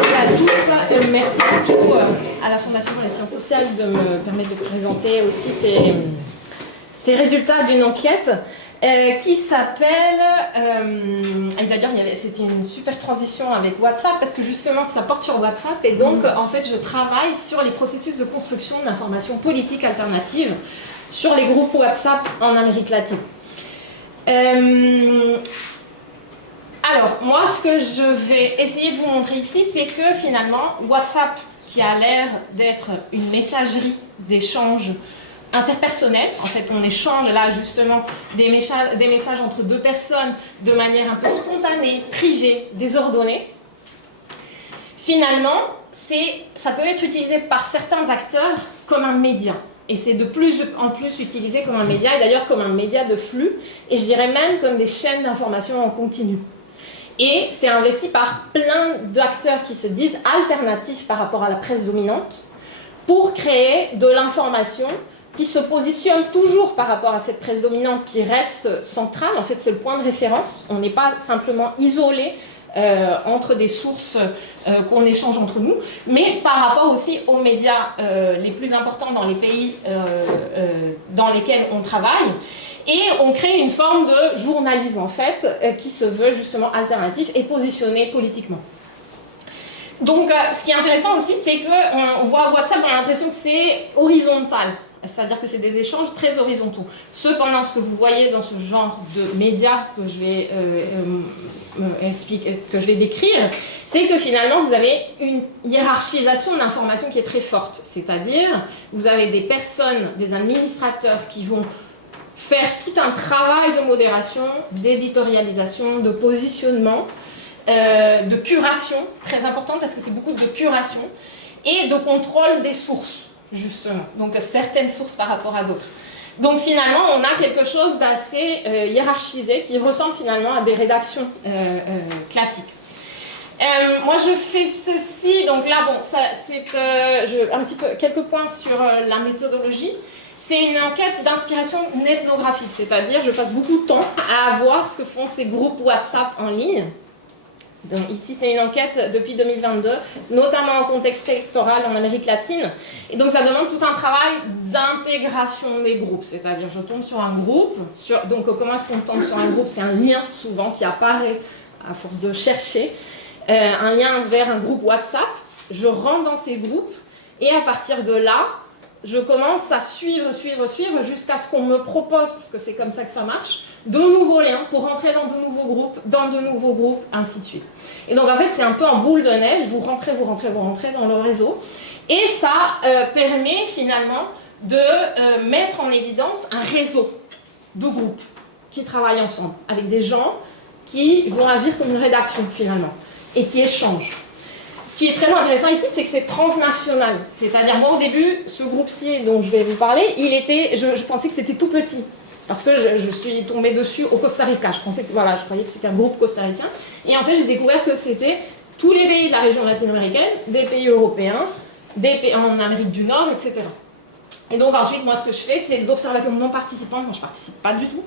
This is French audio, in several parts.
à tous. Merci beaucoup à la Fondation pour les sciences sociales de me permettre de présenter aussi ces résultats d'une enquête qui s'appelle... et d'ailleurs, c'était une super transition avec WhatsApp parce que justement, ça porte sur WhatsApp et donc, en fait, je travaille sur les processus de construction d'informations politiques alternatives sur les groupes WhatsApp en Amérique latine. Alors, moi, ce que je vais essayer de vous montrer ici, c'est que finalement, WhatsApp, qui a l'air d'être une messagerie d'échange interpersonnel, en fait, on échange là justement des messages entre deux personnes de manière un peu spontanée, privée, désordonnée. Finalement, ça peut être utilisé par certains acteurs comme un média. Et c'est de plus en plus utilisé comme un média, et d'ailleurs comme un média de flux, et je dirais même comme des chaînes d'information en continu. Et c'est investi par plein d'acteurs qui se disent alternatifs par rapport à la presse dominante pour créer de l'information qui se positionne toujours par rapport à cette presse dominante qui reste centrale. En fait, c'est le point de référence. On n'est pas simplement isolé entre des sources qu'on échange entre nous, mais par rapport aussi aux médias les plus importants dans les pays dans lesquels on travaille. Et on crée une forme de journalisme, en fait, qui se veut justement alternatif et positionné politiquement. Donc, ce qui est intéressant aussi, c'est qu'on voit WhatsApp, on a l'impression que c'est horizontal. C'est-à-dire que c'est des échanges très horizontaux. Cependant, ce que vous voyez dans ce genre de médias que je vais que je vais décrire, c'est que finalement, vous avez une hiérarchisation de l'information qui est très forte. C'est-à-dire, vous avez des personnes, des administrateurs qui vont faire tout un travail de modération, d'éditorialisation, de positionnement, de curation, très important parce que c'est beaucoup de curation, et de contrôle des sources, justement. Donc certaines sources par rapport à d'autres. Donc finalement, on a quelque chose d'assez hiérarchisé qui ressemble finalement à des rédactions classiques. Moi je fais ceci, donc là, bon, c'est un petit peu quelques points sur la méthodologie. C'est une enquête d'inspiration ethnographique, c'est-à-dire je passe beaucoup de temps à voir ce que font ces groupes WhatsApp en ligne. Donc ici, c'est une enquête depuis 2022, notamment en contexte électoral en Amérique latine. Et donc ça demande tout un travail d'intégration des groupes, c'est-à-dire je tombe sur un groupe, donc comment est-ce qu'on tombe sur un groupe? C'est un lien souvent qui apparaît à force de chercher, un lien vers un groupe WhatsApp, je rentre dans ces groupes et à partir de là, je commence à suivre jusqu'à ce qu'on me propose, parce que c'est comme ça que ça marche, de nouveaux liens pour rentrer dans de nouveaux groupes, ainsi de suite. Et donc en fait, c'est un peu en boule de neige, vous rentrez dans le réseau, et ça permet finalement de mettre en évidence un réseau de groupes qui travaillent ensemble, avec des gens qui vont agir comme une rédaction finalement, et qui échangent. Ce qui est très intéressant ici, c'est que c'est transnational. C'est-à-dire, moi, au début, ce groupe-ci dont je vais vous parler, je pensais que c'était tout petit. Parce que je suis tombée dessus au Costa Rica. Je croyais que c'était un groupe costaricien. Et en fait, j'ai découvert que c'était tous les pays de la région latino-américaine, des pays européens, des pays en Amérique du Nord, etc. Et donc, ensuite, moi, ce que je fais, c'est d'observation non participante. Moi, je ne participe pas du tout,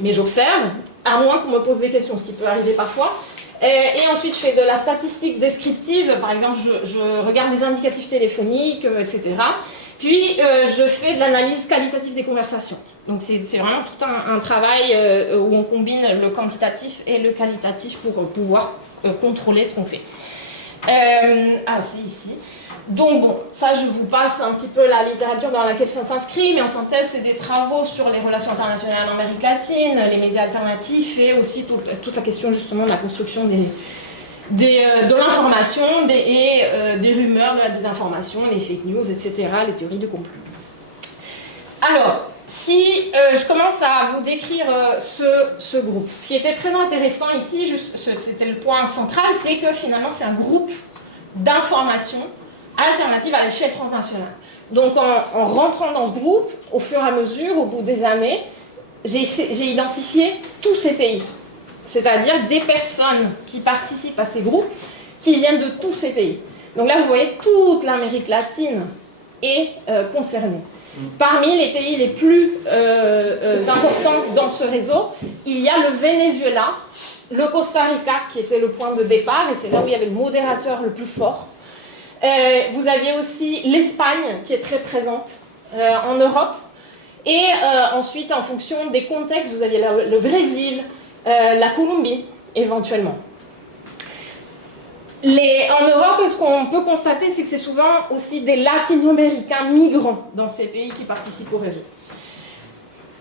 mais j'observe, à moins qu'on me pose des questions, ce qui peut arriver parfois. Et ensuite, je fais de la statistique descriptive, par exemple, je regarde les indicatifs téléphoniques, etc. Puis, je fais de l'analyse qualitative des conversations. Donc, c'est vraiment tout un travail où on combine le quantitatif et le qualitatif pour pouvoir contrôler ce qu'on fait. C'est ici. Donc, bon, ça, je vous passe un petit peu la littérature dans laquelle ça s'inscrit, mais en synthèse, c'est des travaux sur les relations internationales en Amérique latine, les médias alternatifs, et aussi toute la question, justement, de la construction de l'information et des rumeurs, de la désinformation, les fake news, etc., les théories du complot. Alors, si je commence à vous décrire ce groupe, ce qui était très intéressant ici, c'était le point central, c'est que finalement, c'est un groupe d'information alternative à l'échelle transnationale. Donc en rentrant dans ce groupe, au fur et à mesure, au bout des années, j'ai identifié tous ces pays. C'est-à-dire des personnes qui participent à ces groupes, qui viennent de tous ces pays. Donc là, vous voyez, toute l'Amérique latine est concernée. Parmi les pays les plus importants dans ce réseau, il y a le Venezuela, le Costa Rica qui était le point de départ, et c'est là où il y avait le modérateur le plus fort. Vous aviez aussi l'Espagne qui est très présente en Europe. Et ensuite, en fonction des contextes, vous aviez le Brésil, la Colombie, éventuellement. En Europe, ce qu'on peut constater, c'est que c'est souvent aussi des latino-américains migrants dans ces pays qui participent au réseau.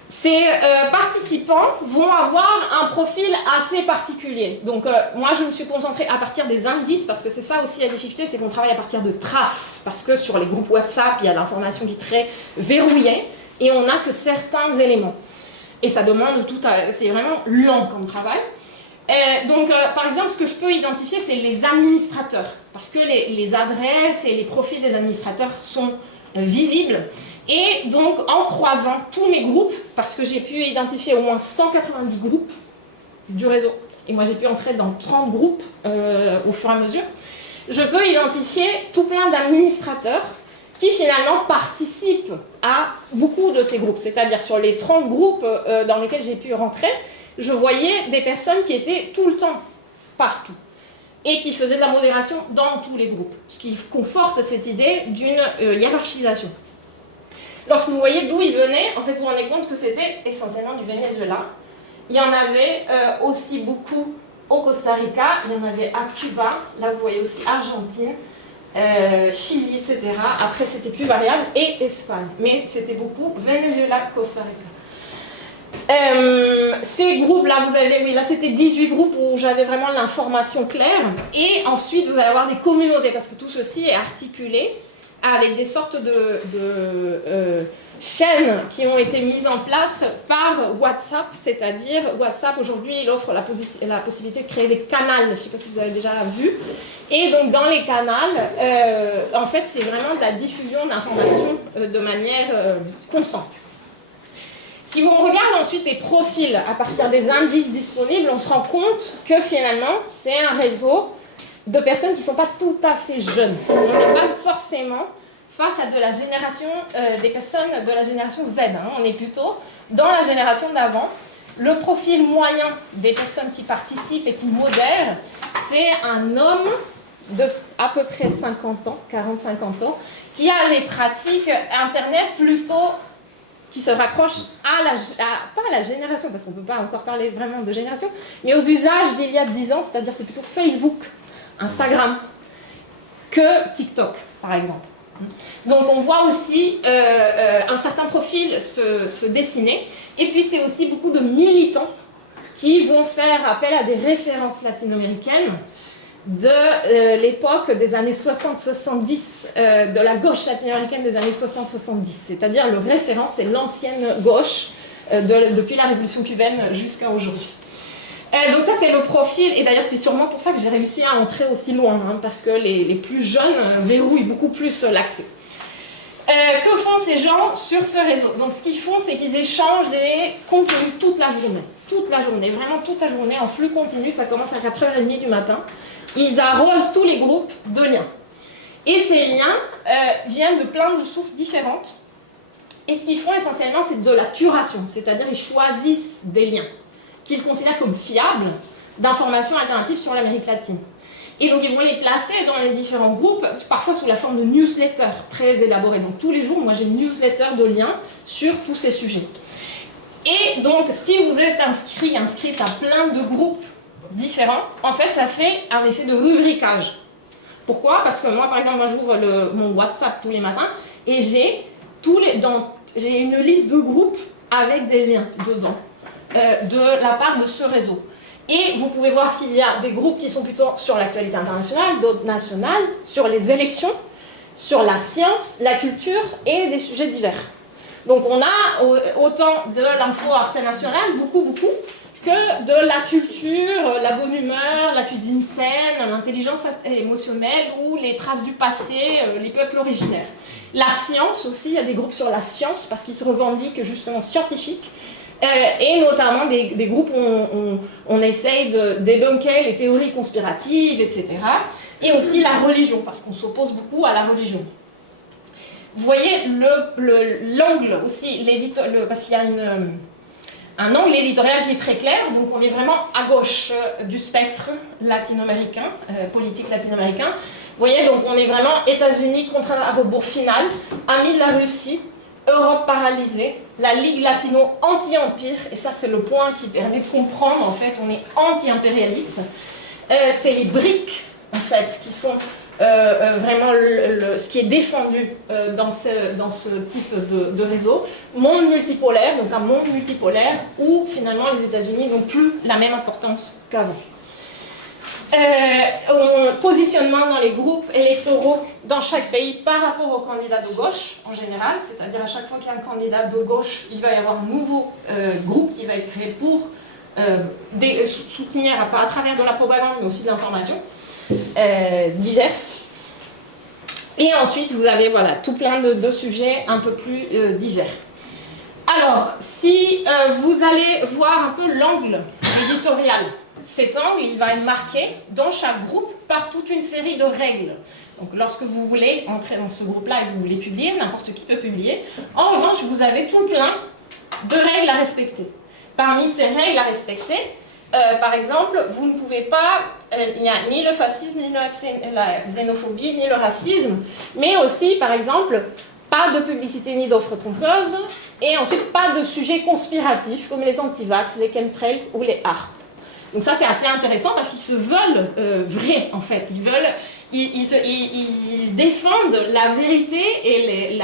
Ces participants vont avoir un profil assez particulier. Donc moi, je me suis concentrée à partir des indices, parce que c'est ça aussi la difficulté, c'est qu'on travaille à partir de traces. Parce que sur les groupes WhatsApp, il y a l'information qui est très verrouillée, et on n'a que certains éléments. Et ça demande tout à... C'est vraiment lent comme travail. Donc, par exemple, ce que je peux identifier, c'est les administrateurs. Parce que les adresses et les profils des administrateurs sont visibles. Et donc, en croisant tous mes groupes, parce que j'ai pu identifier au moins 190 groupes du réseau, et moi j'ai pu entrer dans 30 groupes au fur et à mesure, je peux identifier tout plein d'administrateurs qui finalement participent à beaucoup de ces groupes. C'est-à-dire sur les 30 groupes dans lesquels j'ai pu rentrer, je voyais des personnes qui étaient tout le temps partout et qui faisaient de la modération dans tous les groupes, ce qui conforte cette idée d'une hiérarchisation. Lorsque vous voyez d'où ils venaient, en fait, vous vous rendez compte que c'était essentiellement du Venezuela. Il y en avait aussi beaucoup au Costa Rica, il y en avait à Cuba, là vous voyez aussi Argentine, Chili, etc. Après, c'était plus variable, et Espagne. Mais c'était beaucoup Venezuela, Costa Rica. Ces groupes-là, vous avez, oui, là c'était 18 groupes où j'avais vraiment l'information claire. Et ensuite, vous allez avoir des communautés, parce que tout ceci est articulé avec des sortes de chaînes qui ont été mises en place par WhatsApp, c'est-à-dire WhatsApp aujourd'hui il offre la possibilité de créer des canaux, je ne sais pas si vous avez déjà vu, et donc dans les canaux, en fait c'est vraiment de la diffusion d'informations de manière constante. Si on regarde ensuite les profils à partir des indices disponibles, on se rend compte que finalement c'est un réseau de personnes qui ne sont pas tout à fait jeunes. On n'est pas forcément face à de la génération, des personnes de la génération Z. Hein. On est plutôt dans la génération d'avant. Le profil moyen des personnes qui participent et qui modèrent, c'est un homme de à peu près 50 ans, 40-50 ans, qui a des pratiques Internet plutôt qui se rapprochent pas à la génération, parce qu'on ne peut pas encore parler vraiment de génération, mais aux usages d'il y a 10 ans, c'est-à-dire c'est plutôt Facebook, Instagram, que TikTok, par exemple. Donc on voit aussi un certain profil se dessiner, et puis c'est aussi beaucoup de militants qui vont faire appel à des références latino-américaines de l'époque des années 60-70, de la gauche latino-américaine des années 60-70, c'est-à-dire le référent, c'est l'ancienne gauche depuis la révolution cubaine jusqu'à aujourd'hui. Donc ça c'est le profil, et d'ailleurs c'est sûrement pour ça que j'ai réussi à entrer aussi loin, hein, parce que les plus jeunes verrouillent beaucoup plus l'accès. Que font ces gens sur ce réseau? Donc ce qu'ils font, c'est qu'ils échangent des contenus toute la journée, vraiment toute la journée, en flux continu, ça commence à 4h30 du matin. Ils arrosent tous les groupes de liens. Et ces liens viennent de plein de sources différentes. Et ce qu'ils font essentiellement, c'est de la curation, c'est-à-dire ils choisissent des liens qu'ils considèrent comme fiables d'informations alternatives sur l'Amérique latine. Et donc ils vont les placer dans les différents groupes, parfois sous la forme de newsletters très élaborés. Donc tous les jours, moi j'ai une newsletter de liens sur tous ces sujets. Et donc si vous êtes inscrite à plein de groupes différents, en fait ça fait un effet de rubricage. Pourquoi? Parce que moi par exemple, j'ouvre mon WhatsApp tous les matins et j'ai une liste de groupes avec des liens dedans. De la part de ce réseau. Et vous pouvez voir qu'il y a des groupes qui sont plutôt sur l'actualité internationale, d'autres nationales, sur les élections, sur la science, la culture et des sujets divers. Donc on a autant de l'info internationale, beaucoup, que de la culture, la bonne humeur, la cuisine saine, l'intelligence émotionnelle ou les traces du passé, les peuples originaires. La science aussi, il y a des groupes sur la science parce qu'ils se revendiquent justement scientifiques. Et notamment des groupes où on essaye de débunker les théories conspiratives, etc. Et aussi la religion, parce qu'on s'oppose beaucoup à la religion. Vous voyez l'angle aussi, parce qu'il y a un angle éditorial qui est très clair, donc on est vraiment à gauche du spectre latino-américain, politique latino-américain. Vous voyez, donc on est vraiment États-Unis contre un rebours final, amis de la Russie, Europe paralysée, la Ligue latino anti-empire, et ça c'est le point qui permet de comprendre, en fait, on est anti-impérialiste. C'est les BRIC, en fait, qui sont vraiment ce qui est défendu dans ce type de réseau. Monde multipolaire, donc un monde multipolaire où finalement les États-Unis n'ont plus la même importance qu'avant. Positionnement dans les groupes électoraux dans chaque pays par rapport aux candidats de gauche en général, c'est-à-dire à chaque fois qu'il y a un candidat de gauche, il va y avoir un nouveau groupe qui va être créé pour soutenir à travers de la propagande mais aussi de l'information diverses. Et ensuite vous avez voilà, tout plein de sujets un peu plus divers. Alors, si vous allez voir un peu l'angle éditorial, cet angle, il va être marqué dans chaque groupe par toute une série de règles. Donc, lorsque vous voulez entrer dans ce groupe-là et vous voulez publier, n'importe qui peut publier. En revanche, vous avez tout plein de règles à respecter. Parmi ces règles à respecter, par exemple, vous ne pouvez pas, il n'y a ni le fascisme, ni la xénophobie, ni le racisme, mais aussi, par exemple, pas de publicité ni d'offres trompeuses, et ensuite pas de sujets conspiratifs comme les antivax, les chemtrails ou les ARP. Donc ça c'est assez intéressant parce qu'ils se veulent vrais en fait, ils défendent la vérité et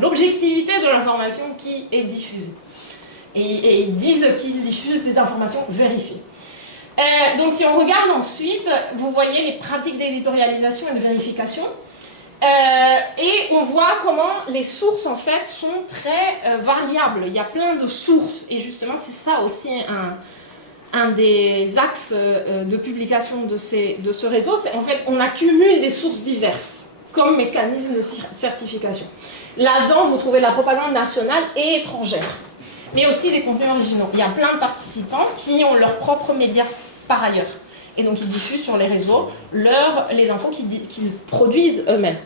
l'objectivité de l'information qui est diffusée. Et ils disent qu'ils diffusent des informations vérifiées. Donc si on regarde ensuite, vous voyez les pratiques d'éditorialisation et de vérification. Et on voit comment les sources en fait sont très variables. Il y a plein de sources et justement c'est ça aussi un des axes de publication de ce réseau. C'est en fait on accumule des sources diverses comme mécanisme de certification. Là-dedans vous trouvez la propagande nationale et étrangère, mais aussi des contenus originaux. Il y a plein de participants qui ont leurs propres médias par ailleurs. Et donc ils diffusent sur les réseaux les infos qu'ils produisent eux-mêmes.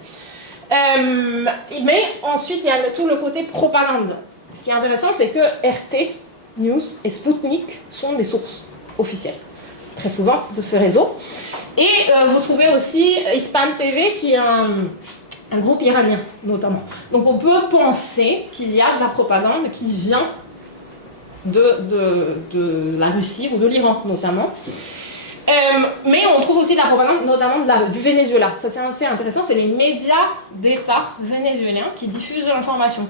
Mais ensuite, il y a tout le côté propagande. Ce qui est intéressant, c'est que RT, News et Sputnik sont des sources officielles, très souvent, de ce réseau. Et vous trouvez aussi Hispan TV, qui est un groupe iranien, notamment. Donc on peut penser qu'il y a de la propagande qui vient de la Russie ou de l'Iran, notamment. Mais on trouve aussi de la propagande, notamment du Venezuela. Ça c'est assez intéressant, c'est les médias d'État vénézuéliens qui diffusent de l'information.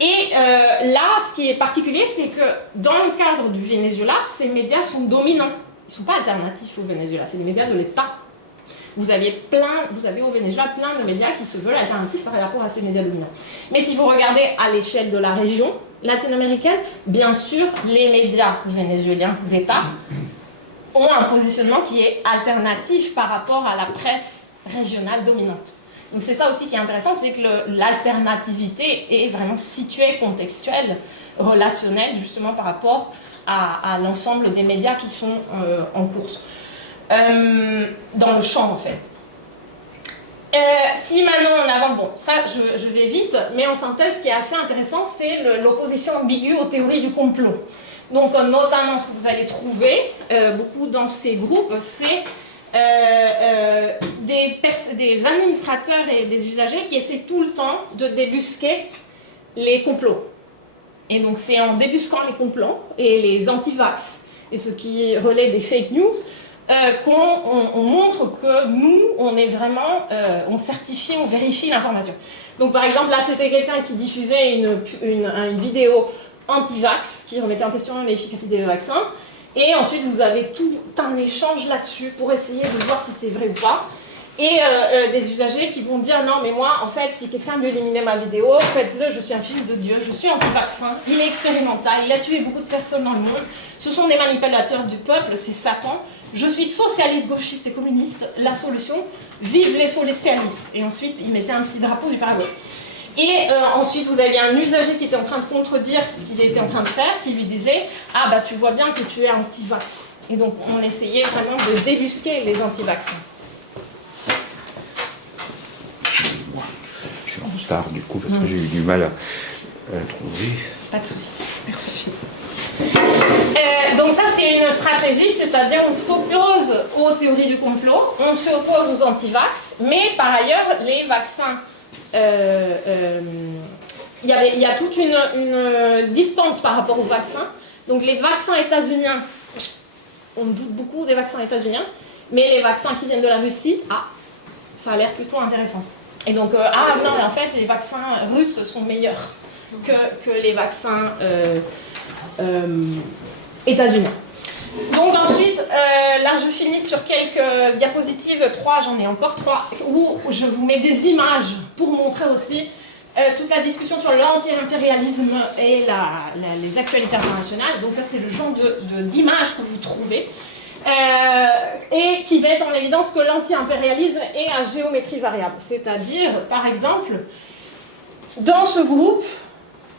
Et là, ce qui est particulier, c'est que dans le cadre du Venezuela, ces médias sont dominants. Ils ne sont pas alternatifs au Venezuela, c'est les médias de l'État. Vous avez au Venezuela plein de médias qui se veulent alternatifs par rapport à ces médias dominants. Mais si vous regardez à l'échelle de la région latino-américaine, bien sûr, les médias vénézuéliens d'État ont un positionnement qui est alternatif par rapport à la presse régionale dominante. Donc c'est ça aussi qui est intéressant, c'est que l'alternativité est vraiment située, contextuelle, relationnelle, justement par rapport à l'ensemble des médias qui sont en course, dans le champ en fait. Si maintenant on avance, bon ça je vais vite, mais en synthèse ce qui est assez intéressant c'est l'opposition ambiguë aux théories du complot. Donc notamment ce que vous allez trouver beaucoup dans ces groupes, c'est des administrateurs et des usagers qui essaient tout le temps de débusquer les complots. Et donc c'est en débusquant les complots et les anti-vax et ce qui relaie des fake news qu'on montre que nous, on est vraiment, on certifie, on vérifie l'information. Donc par exemple là c'était quelqu'un qui diffusait une vidéo anti-vax qui remettait en question l'efficacité des vaccins. Et ensuite, vous avez tout un échange là-dessus pour essayer de voir si c'est vrai ou pas. Et des usagers qui vont dire « Non, mais moi, en fait, si quelqu'un veut éliminer ma vidéo, faites-le, je suis un fils de Dieu, je suis anti-vaccin, il est expérimental, il a tué beaucoup de personnes dans le monde, ce sont des manipulateurs du peuple, c'est Satan, je suis socialiste, gauchiste et communiste, la solution, vive les socialistes !» Et ensuite, il mettait un petit drapeau du Paraguay. Et ensuite, vous aviez un usager qui était en train de contredire ce qu'il était en train de faire, qui lui disait « Ah, bah tu vois bien que tu es anti-vax. » Et donc, on essayait vraiment de débusquer les anti-vaccins. Je suis en retard, du coup, parce que j'ai eu du mal Trouvé. Pas de souci. Merci. Donc ça, c'est une stratégie, c'est-à-dire on s'oppose aux théories du complot, on s'oppose aux anti-vax, mais par ailleurs, les vaccins, il y a toute une distance par rapport aux vaccins. Donc les vaccins états-uniens, on doute beaucoup des vaccins états-uniens, mais les vaccins qui viennent de la Russie, ça a l'air plutôt intéressant. Et donc, non, mais en fait, les vaccins russes sont meilleurs que les vaccins états-uniens. Donc ensuite, là je finis sur quelques diapositives, 3, j'en ai encore 3, où je vous mets des images pour montrer aussi toute la discussion sur l'anti-impérialisme et les actualités internationales. Donc ça c'est le genre d'images que vous trouvez et qui mettent en évidence que l'anti-impérialisme est à géométrie variable. C'est-à-dire, par exemple, dans ce groupe,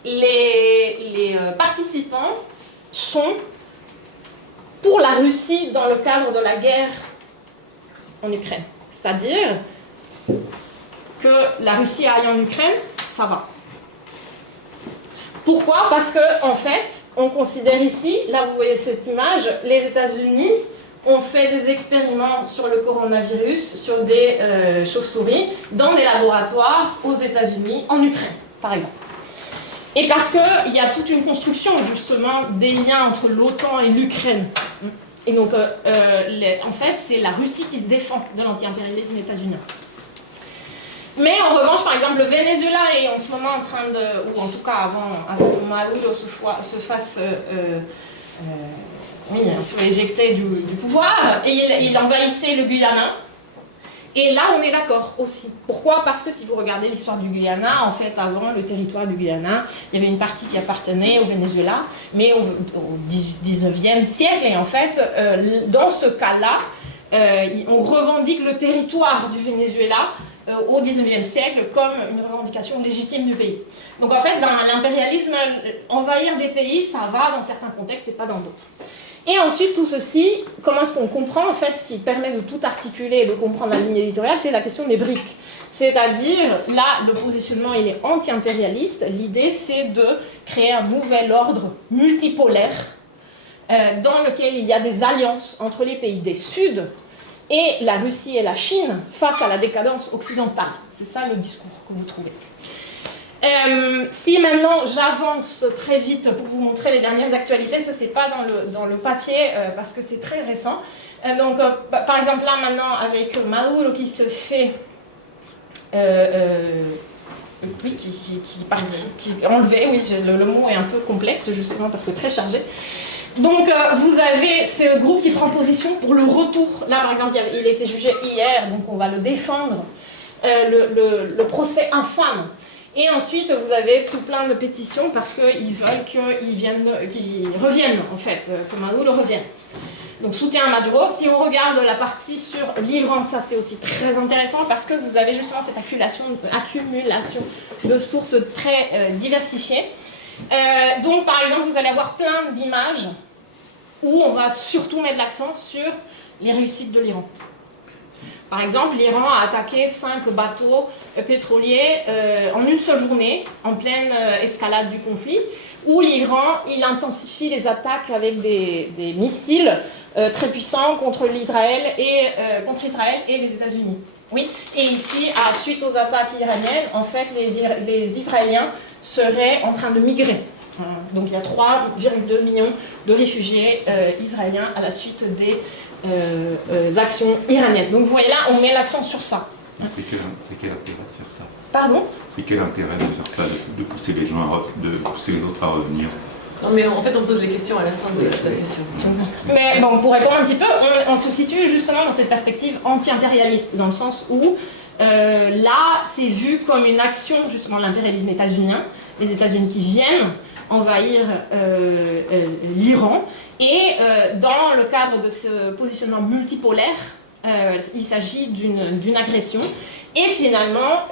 les participants sont pour la Russie dans le cadre de la guerre en Ukraine. C'est-à-dire que la Russie aille en Ukraine, ça va. Pourquoi? Parce qu'en fait, on considère ici, là vous voyez cette image, les États-Unis ont fait des expériments sur le coronavirus, sur des chauves-souris, dans des laboratoires aux États-Unis, en Ukraine, par exemple. Et parce qu'il y a toute une construction, justement, des liens entre l'OTAN et l'Ukraine. Et donc, en fait, c'est la Russie qui se défend de l'anti-impérialisme états-unien. Mais en revanche, par exemple, le Venezuela est en ce moment en train de, ou en tout cas avant que Maduro se fasse un peu éjecté du pouvoir, et il envahissait le Guyana. Et là, on est d'accord aussi. Pourquoi? Parce que si vous regardez l'histoire du Guyana, en fait, avant le territoire du Guyana, il y avait une partie qui appartenait au Venezuela, mais au 19e siècle. Et en fait, dans ce cas-là, on revendique le territoire du Venezuela au 19e siècle comme une revendication légitime du pays. Donc en fait, dans l'impérialisme, envahir des pays, ça va dans certains contextes et pas dans d'autres. Et ensuite, tout ceci, comment est-ce qu'on comprend, en fait, ce qui permet de tout articuler et de comprendre la ligne éditoriale, c'est la question des briques. C'est-à-dire, là, le positionnement, il est anti-impérialiste. L'idée, c'est de créer un nouvel ordre multipolaire dans lequel il y a des alliances entre les pays des Suds et la Russie et la Chine face à la décadence occidentale. C'est ça le discours que vous trouvez. Si maintenant j'avance très vite pour vous montrer les dernières actualités, ça c'est pas dans le papier parce que c'est très récent. Donc par exemple là maintenant avec Maduro qui se fait qui est enlevé, oui le mot est un peu complexe justement parce que très chargé. Donc vous avez ce groupe qui prend position pour le retour. Là par exemple il a été jugé hier, donc on va le défendre. Le procès infâme. Et ensuite, vous avez tout plein de pétitions parce qu'ils veulent qu'ils reviennent, en fait, que Maduro revienne. Donc, soutien à Maduro. Si on regarde la partie sur l'Iran, ça c'est aussi très intéressant parce que vous avez justement cette accumulation de sources très diversifiées. Donc, par exemple, vous allez avoir plein d'images où on va surtout mettre l'accent sur les réussites de l'Iran. Par exemple, l'Iran a attaqué 5 bateaux pétroliers en une seule journée, en pleine escalade du conflit, où l'Iran il intensifie les attaques avec des missiles très puissants contre Israël et les États-Unis. Oui, et ici, suite aux attaques iraniennes, en fait, les Israéliens seraient en train de migrer. Donc il y a 3,2 millions de réfugiés israéliens à la suite des actions iraniennes. Donc vous voyez là, on met l'accent sur ça. C'est quel intérêt de faire ça? Pardon? C'est quel intérêt de faire ça, de pousser les gens de pousser les autres à revenir? Non mais en fait on pose les questions à la fin de la session. Mais bon, pour répondre un petit peu, on se situe justement dans cette perspective anti-impérialiste, dans le sens où là c'est vu comme une action justement de l'impérialisme états-unien, les États-Unis qui viennent envahir l'Iran, et dans le cadre de ce positionnement multipolaire, il s'agit d'une agression, et finalement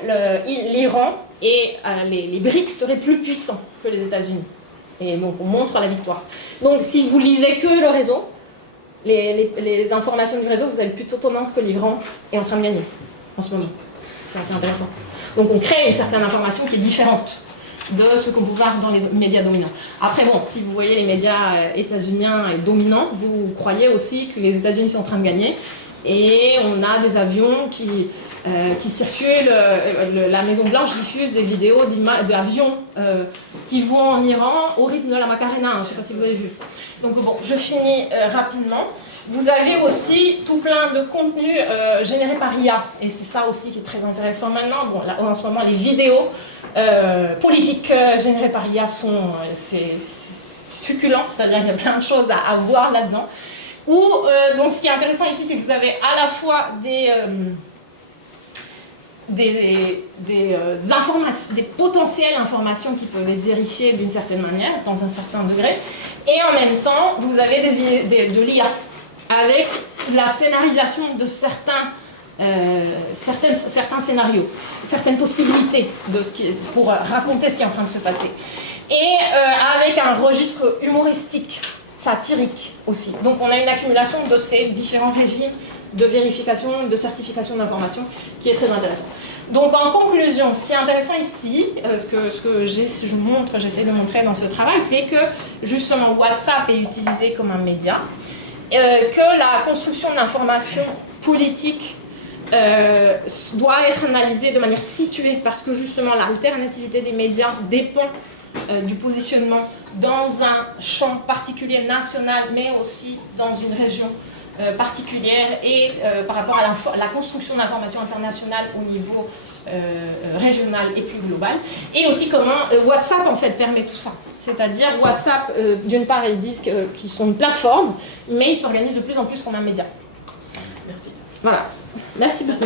l'Iran et les BRICS seraient plus puissants que les États-Unis. Et donc on montre la victoire. Donc si vous lisez que le réseau, les informations du réseau, vous avez plutôt tendance que l'Iran est en train de gagner en ce moment. C'est assez intéressant. Donc on crée une certaine information qui est différente de ce qu'on peut voir dans les médias dominants. Après, bon, si vous voyez les médias états-uniens et dominants, vous croyez aussi que les États-Unis sont en train de gagner. Et on a des avions qui circulent. La Maison-Blanche diffuse des vidéos d'avions qui vont en Iran au rythme de la Macarena. Je ne sais pas si vous avez vu. Donc bon, je finis rapidement. Vous avez aussi tout plein de contenus générés par IA. Et c'est ça aussi qui est très intéressant maintenant. Bon, là, en ce moment, les vidéos politiques générées par IA sont succulentes. C'est-à-dire qu'il y a plein de choses à voir là-dedans. Donc ce qui est intéressant ici, c'est que vous avez à la fois des potentielles informations qui peuvent être vérifiées d'une certaine manière, dans un certain degré, et en même temps, vous avez de l'IA, avec la scénarisation de certains scénarios, certaines possibilités pour raconter ce qui est en train de se passer. Et avec un registre humoristique, satirique aussi. Donc on a une accumulation de ces différents régimes de vérification, de certification d'information qui est très intéressant. Donc en conclusion, ce qui est intéressant ici, ce que j'essaie de montrer dans ce travail, c'est que justement WhatsApp est utilisé comme un média, que la construction d'informations politiques doit être analysée de manière située parce que justement l'alternativité des médias dépend du positionnement dans un champ particulier national, mais aussi dans une région particulière et par rapport à la construction d'informations internationales au niveau régional et plus global. Et aussi comment WhatsApp en fait permet tout ça. C'est-à-dire WhatsApp, d'une part, ils disent qu'ils sont une plateforme, mais ils s'organisent de plus en plus comme un média. Merci. Voilà. Merci beaucoup.